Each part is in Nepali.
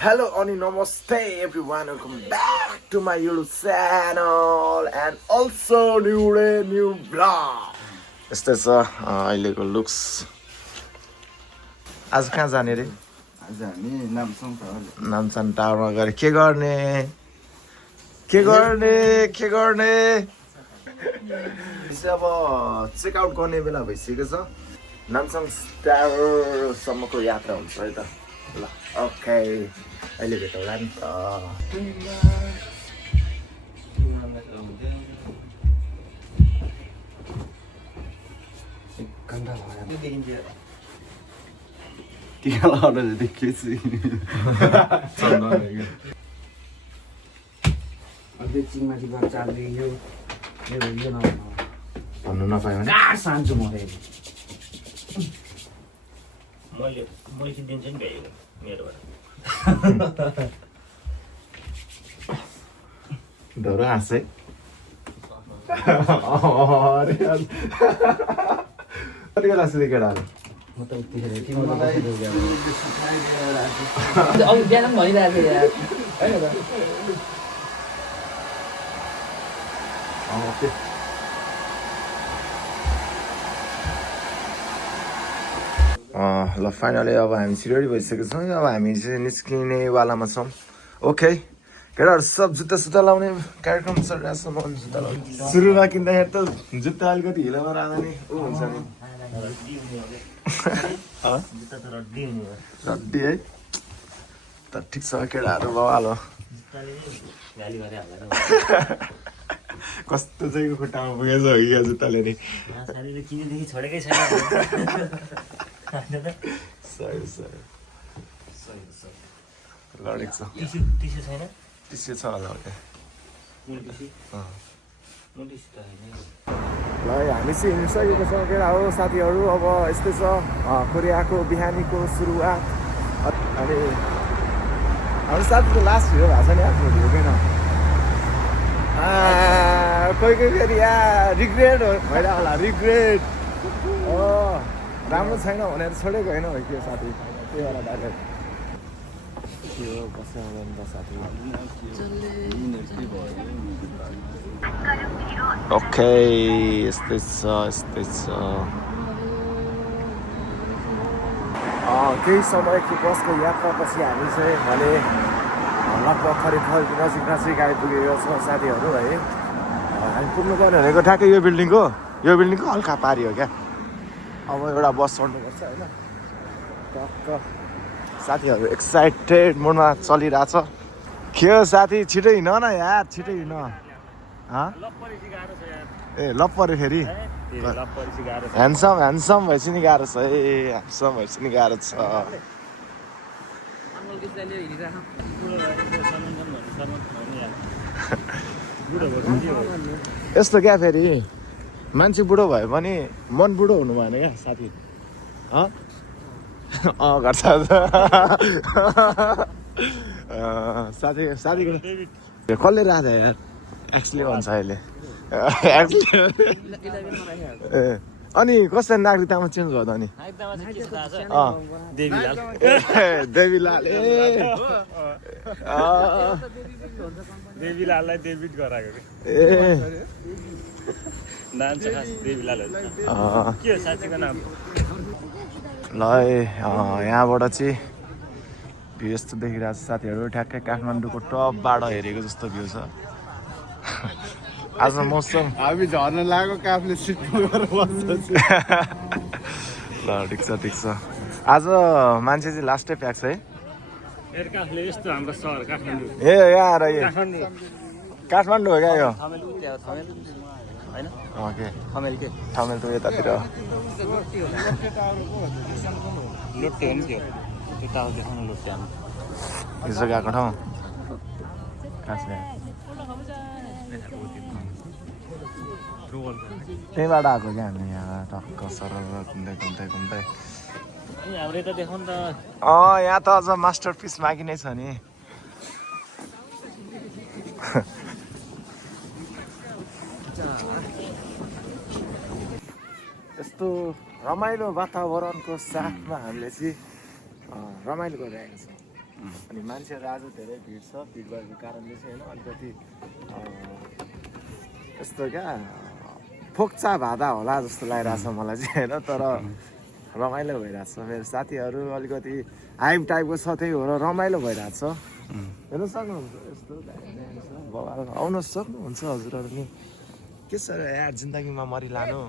Hello, Oni, namaste everyone. Welcome back to my YouTube channel and also new vlog. यस्तै छ अहिलेको लुक्स। आज कहाँ जाने रे? आज हामी नामसाङ टावरमा गएर के गर्ने? अब चेकआउट गर्ने बेला भइसकेको छ। नामसाङ टावरसम्मको यात्रा हुन्छ है त। ल ओके अहिले भेटौँला नि त। टिका लगाएर देखेछु चिङमाथि गएर चालिदियो यो भन्नु नपायो भने सान्छु म मैले दिन्छु नि भ्यायो मेरोबाट डर हाँस है कति बेला सुधि केटाहरू म त उतिखेर अघि बिहान पनि भनिरहेको थिएँ यार होइन त ल फाइनली अब हामी रेडी भइसकेको छौँ। अब हामी चाहिँ निस्किनेवालामा छौँ। ओके केटाहरू सब जुत्ता सुत्ता लाउने कार्यक्रम चलिरहेको छ। म जुत्ता लाउने सुरुमा किन्दाखेरि त जुत्ता अलिकति हिलोमा राख्दा नि ऊ हुन्छ नि रड्डी है त ठिक छ केटाहरू बवालो कस्तो चाहिँ खुट्टामा पुगेछ हो कि जुत्ताले नि किनेदेखि छोडेकै छैन लडेको छ टिस्यु छैन टिस्यु छ होला ल हामी चाहिँ हिँडिसकेको छौँ केटा हो साथीहरू। अब यस्तै छ कोरियाको बिहानीको सुरुवात। अनि हाम्रो साथी त लास्ट हिरो भएको छ नि आफ्नो भिडियो किन कोही फेरि यहाँ रिग्रेट भइरहेको होला रिग्रेट हो राम्रो छैन भनेर छोडेको होइन हो के साथी त्यही भएर डाइरेक्ट के हो बस्यो नि त साथी। ओके यस्तै छ केही समयको बसको यात्रापछि हामी चाहिँ भने लगभग करिब नजिक आइपुगेको छौँ साथीहरू है। हामी पुग्नुपर्ने भनेको ठ्याक्कै यो बिल्डिङको हल्का पारी हो क्या। अब एउटा बस चढ्नुपर्छ होइन। टक्क साथीहरू एक्साइटेड मोडमा चलिरहेछ। के हो साथी छिटै हिँड न यार छिटै हिँड ए लप्परे फेरि ह्यान्डसम भएपछि नि गाह्रो छ है ह्यान्डसम भएपछि नि गाह्रो छ। यस्तो क्या फेरि मान्छे बुढो भयो भने मन बुढो हुनु भएन क्या साथी गर्छ साथीको कसले राख्छ यार एक्सले भन्छ अहिले ए अनि कसरी नागरिकतामा चेन्ज भयो त अनि देवीलाल देवीलाललाई डेबिट गराएको ए नाम छ खास देवीलाल के हो साथीको नाम ल यहाँबाट चाहिँ भ्यू यस्तो देखिरहेको छ साथीहरू। ठ्याक्कै काठमाडौँको टपबाट हेरेको जस्तो भ्यू छ। आज मौसम हामी झर्न लागेको काफले सिटमा गएर बस्छ ल ठिक छ आज मान्छे चाहिँ लास्टै प्याक्छ है। एयरक्राफ्टले यस्तो हाम्रो सहर काठमाडौँ ए यहाँ काठमाडौँ हो क्या यो ठमेल त यतातिर लोटे हो नि त्यो यता देखाउनु लोटे हामी हिजो गएको ठाउँ त्यहीँबाट आएको क्या हामी यहाँ टक्क सरल घुम्दै हाम्रो यता देखाउनु त यहाँ त अझ मास्टर पिस बाँकी नै छ नि। यस्तो रमाइलो वातावरणको साथमा हामीले चाहिँ रमाइलो गरिरहेको छौँ। अनि मान्छेहरू आज धेरै भिड छ भिड भएको कारणले चाहिँ होइन अलिकति यस्तो क्या फोक्चा भादा होला जस्तो लागिरहेछ मलाई चाहिँ होइन तर रमाइलो भइरहेछ मेरो साथीहरू अलिकति हाइप टाइपको छ त्यही हो र रमाइलो भइरहेछ हेर्नु सक्नुहुन्छ यस्तो बबाल आउनु सक्नुहुन्छ हजुरहरू नि के छ यार जिन्दगीमा मरिलानु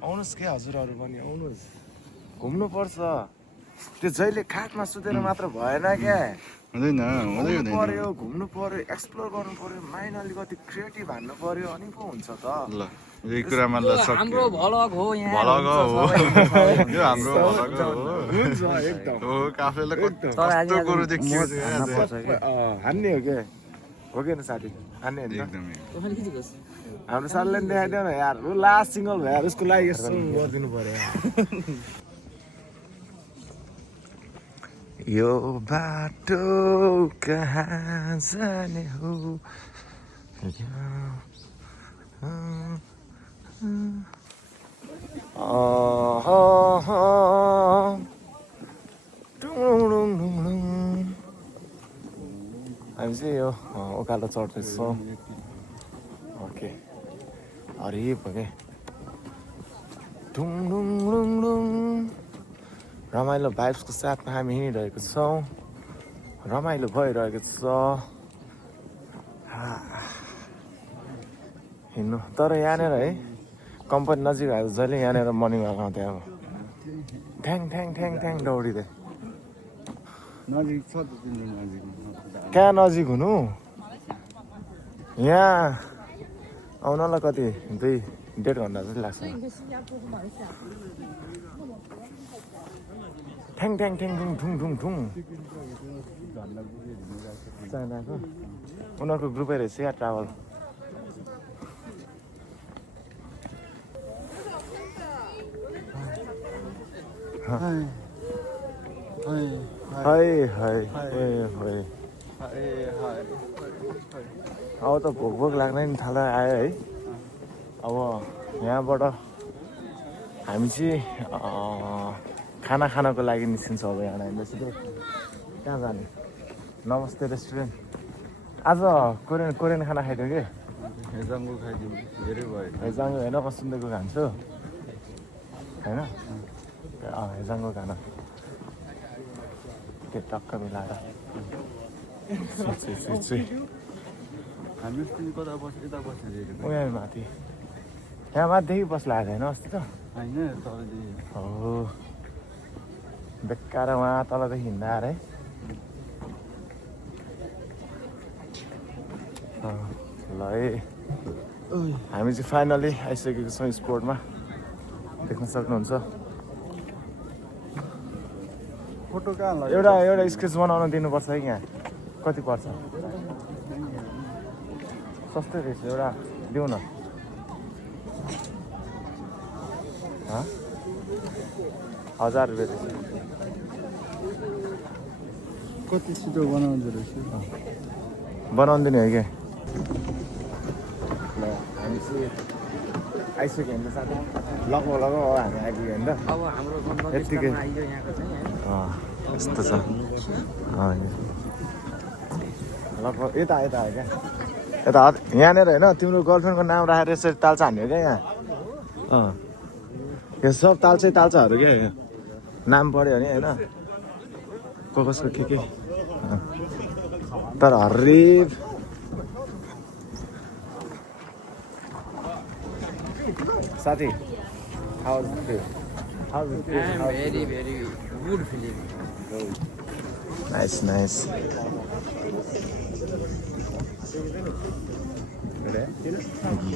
आउनुहोस् के हजुरहरू पनि आउनुहोस् घुम्नुपर्छ त्यो जहिले खाटमा सुतेर मात्र भएन क्या हुँदैन घुम्नु पर्यो घुम्नु पर्यो एक्सप्लोर गर्नु पर्यो माइन्ड अलिकति क्रिएटिभ हान्नु पर्यो अनि पो हुन्छ त ल यही कुरामा ल हाम्रो भलग हो यहाँ भलग हो यो हाम्रो भलग हो हुन्छ एकदम हो काफेले तर आज कस्तो कुरो देखियो हान्ने हो क्या हो कि साथी हान्ने होइन एकदमै हाम्रो साथीलाई पनि देखाइदेऊ न यार ऊ लास्ट सिङ्गल भयो यार उसको लागि यस्तो गरिदिनु पर्यो यो बाटो कहाँ जाने हो हामी चाहिँ यो उकालो चढ्दैछौँ ओके हरिप हो क्या ढुङ ढुङ ढुङ ढुङ रमाइलो भाइब्सको साथमा हामी हिँडिरहेको छौँ रमाइलो भइरहेको छ हिँड्नु तर यहाँनिर है कम्पनी नजिक आएर जहिले यहाँनिर मर्निङ वाक आउँथ्यो अब ठ्याङ ठ्याङ ठ्याङ ठ्याङ दौडिँदै नजिक छ त तिम्रो नजिक कहाँ नजिक हुनु यहाँ आउनलाई कति 1.5 घन्टा जति लाग्छ ठ्याङ ठ्याङ ठ्याङ ठुङ ठुङ ठुङ ठुङ चाइनाको उनीहरूको ग्रुपै रहेछ या ट्राभल हाय हाय हाय अब त भोक भोक लाग्नै नि थाहा आयो है अब यहाँबाट हामी चाहिँ खाना खानको लागि निस्किन्छ अब यहाँ हामीलाई सिधै कहाँ जाने नमस्ते रेस्टुरेन्ट आज कोरियन खाना खाइदियो कि हेजाङ्गो खाइदिउँ धेरै भयो हेजाङ्गो होइन म सुन्देको खान्छु होइन हेजाङ्गो खाना त्यो टक्क मिलाएर हामी कता बस्यो यता बस्यो उयो माथि यहाँ माथिदेखि बस्ला आएको होइन अस्ति त होइन तपाईँले हो बेकार उहाँ तलदेखि हिँड्दा आएर है ल है हामी चाहिँ फाइनली आइसकेको छौँ स्पोर्टमा देख्न सक्नुहुन्छ फोटो कहाँ लाग्यो एउटा स्केच बनाउन दिनुपर्छ है यहाँ कति पर्छ सस्तै रहेछ एउटा दिउँ न 1000 रुपियाँ रहेछ कति छिटो बनाउँदो रहेछ बनाउनु दिने हो क्या ल हामी चाहिँ आइसक्यो भने त साथी लगभग लगभग हामी आइपुग्यो भने त अब हाम्रो यत्तिकै आइयो यहाँको चाहिँ यस्तो छ लगभग यता आयो क्या यता यहाँनिर होइन तिम्रो गर्लफ्रेन्डको नाम राखेर यसरी तालचा हान्यो क्या यहाँ यो सब तालचाहरू क्या यो नाम पढ्यो भने होइन कसको के तर हरिफ साथी very very good feeling nice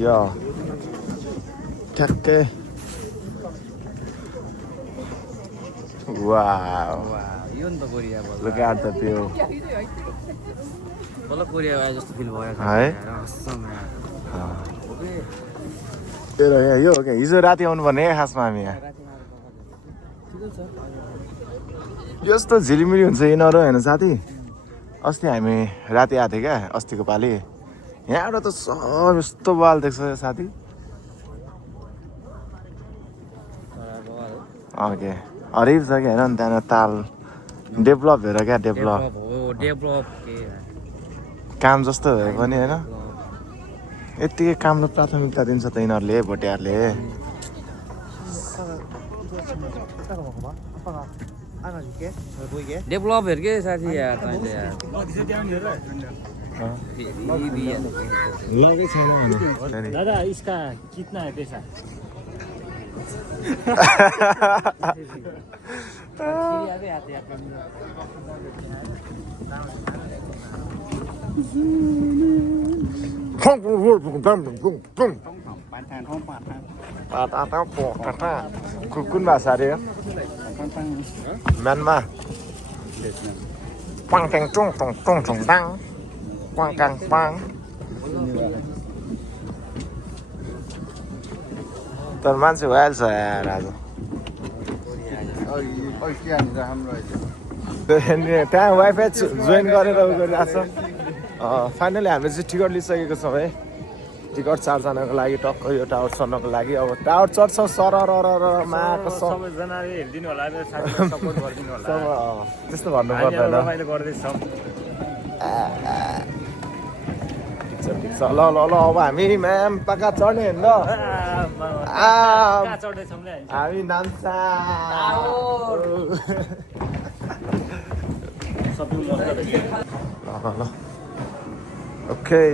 यो ठ्याक्कै वाउ यो नि त Korea Look at the view. बल्ल कोरिया आए जस्तो फिल भयो है? यो हो क्या हिजो राति आउनुपर्ने खासमा हामी यहाँ यस्तो झिलिमिली हुन्छ यिनीहरू होइन साथी अस्ति हामी राति आएको थियो क्या अस्तिको पालि यहाँबाट त सब यस्तो बाल देख्छ साथी ओके हरिफ छ कि होइन त्यहाँनिर ताल डेभलप हेर क्या डेभलप हो डेभलप के काम जस्तो भए पनि होइन यत्तिकै कामलाई प्राथमिकता दिन्छ त यिनीहरूले भोटियाहरूले डेभलप हेर के साथी यार तैँले यार लगै छैन भने दादा इसका कितना है पैसा कुन भाषा अरे म्यानमा पाङ ट्याङ टुङ टुङ टुङ टुङ टाङ पाङ टाङ पाङ तर मान्छे भइहाल्छ यार आज त्यहाँ वाइफाई जोइन गरेर उ गरिरहेको छ फाइनली हामीले चाहिँ टिकट लिइसकेको छौँ है टिकट 4 जनाको लागि टक्क यो टावर चढ्नको लागि अब टावर चढ्छौँ सररररमा सबैजनाले हेरिदिनु होला सपोर्ट गरिदिनु होला त्यस्तो भन्नु पर्दैन रमाइलो गर्दैछौँ ठिक छ ल ल ल अब हामी म्याम पक्का चढ्ने होइन ल चढ्दैछौँ हामी नाम्सा ल ओके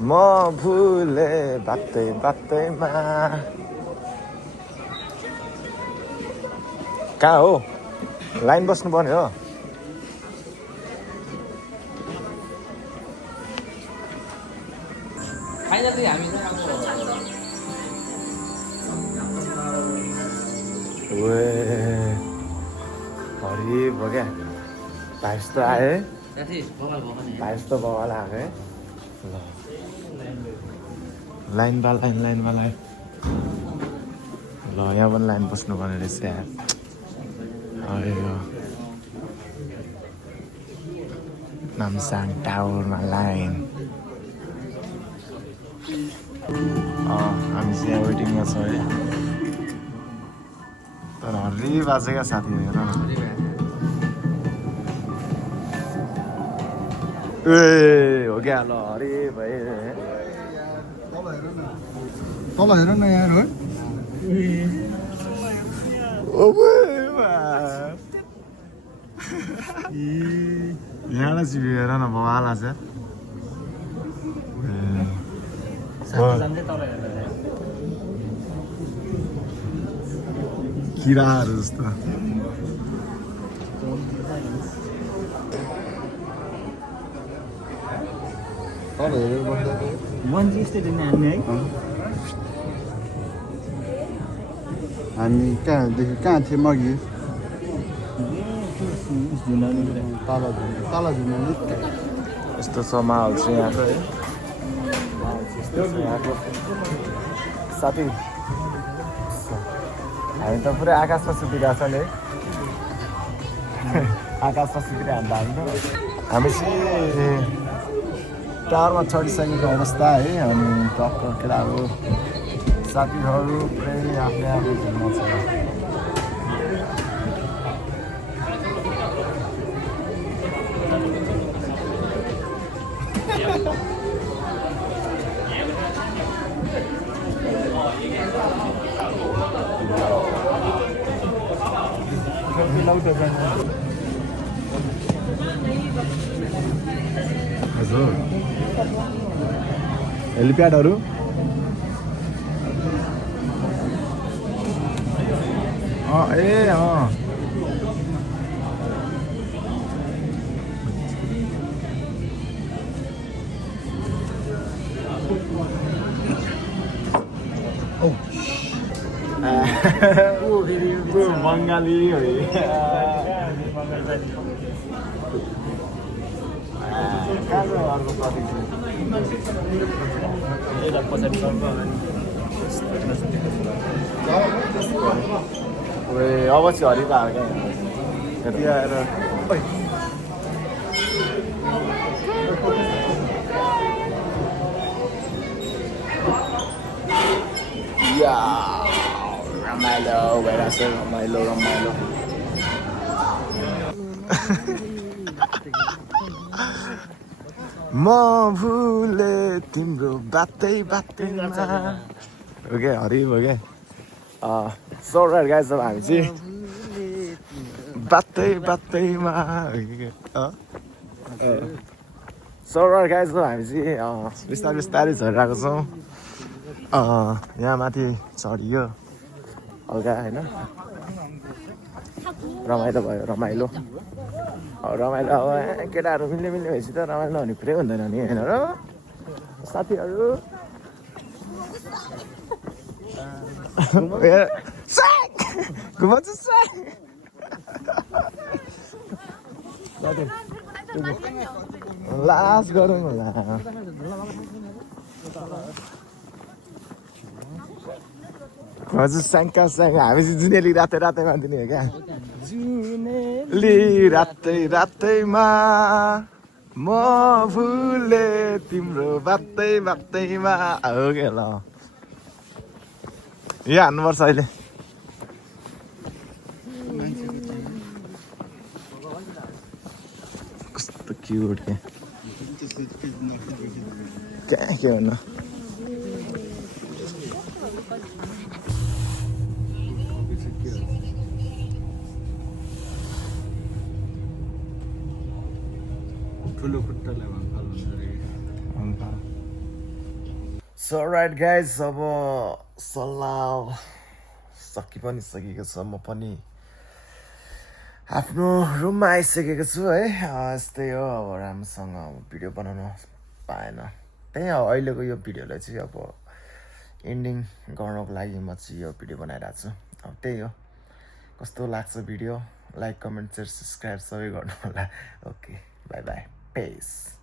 म भुले बाटै बाटैमा कहाँ हो लाइन बस्नुपर्ने हो फाइनली हामी चाहिँ हरि भोग्या भाइस त आए साथी मोबाइल भएको नि भाइस त बाबालाई आएको है ल लाइन बा लाइन ल यहाँ पनि लाइन बस्नुपर्ने रहेछ यार अरे नामसाङ टावरमा लाइन हामी चाहिँ यहाँ वेटिङमा छौँ है तर हर्री बाजेका साथी हेर न ए हो क्या ल हरे भाइ तल हेर न यार हो यहाँलाई चाहिँ हेर न भवाला चाहिँ किराहरू जस्तो तल हेरेर बस्दा मान्छे यस्तै दिन हामी है हामी कहाँदेखि कहाँ थियौँ अघि तल झुन्याले यस्तो छ माहौल चाहिँ यहाँको है यहाँको साथी हामी त पुरै आकाशमा सुतिरहेको छ नि है आकाशमा सुतिरहँदा हामी चाहिँ टावरमा चढिसकेको अवस्था है अनि टक्क केटाहरू साथीहरू पुरै आफ्नै आफ्नै घुम्न छ हजुर हेलिप्याडहरू बङ्गाली अब चाहिँ हरिता क्या यति आएर या रमाइलो भइरहेको छ रमाइलो रमाइलो म भुले तिम्रो बातै बातैमा okay Hari okay so right guys अब हामी चाहिँ बातै बातैमा सो राइट गाइस अब हामी चाहिँ बिस्तारै बिस्तारै झरिरहेको छौँ यहाँ माथि चढियो हल्का होइन रमाइलो भयो रमाइलो रमाइलो अब केटाहरू मिल्ने मिल्ने भएपछि त रमाइलो हुने कुरै हुँदैन नि होइन र साथीहरू घुमाउँछु लास्ट गरौँ होला हजुर स्याङ्का स्याङ हामी चाहिँ जुनेली रातै रातैमा दिने हो क्या जुनेली रातै रातैमा म भुले तिम्रो बातै बातैमा हो क्या ल यहाँ हान्नुपर्छ अहिले कस्तो क्युट क्या के भन्नु ठुलो खुट्टालाई सो राइट गाइज अब सल्लाह सकि पनि सकेको छ म पनि आफ्नो रुममा आइसकेको छु है यस्तै हो अब राम्रोसँग भिडियो बनाउन पाएन त्यही हो अहिलेको यो भिडियोलाई चाहिँ अब एन्डिङ गर्नको लागि म चाहिँ यो भिडियो बनाइरहेको छु अब त्यही हो कस्तो लाग्छ video like comment share subscribe सबै गर्नु होला ओके बाई बाई पेस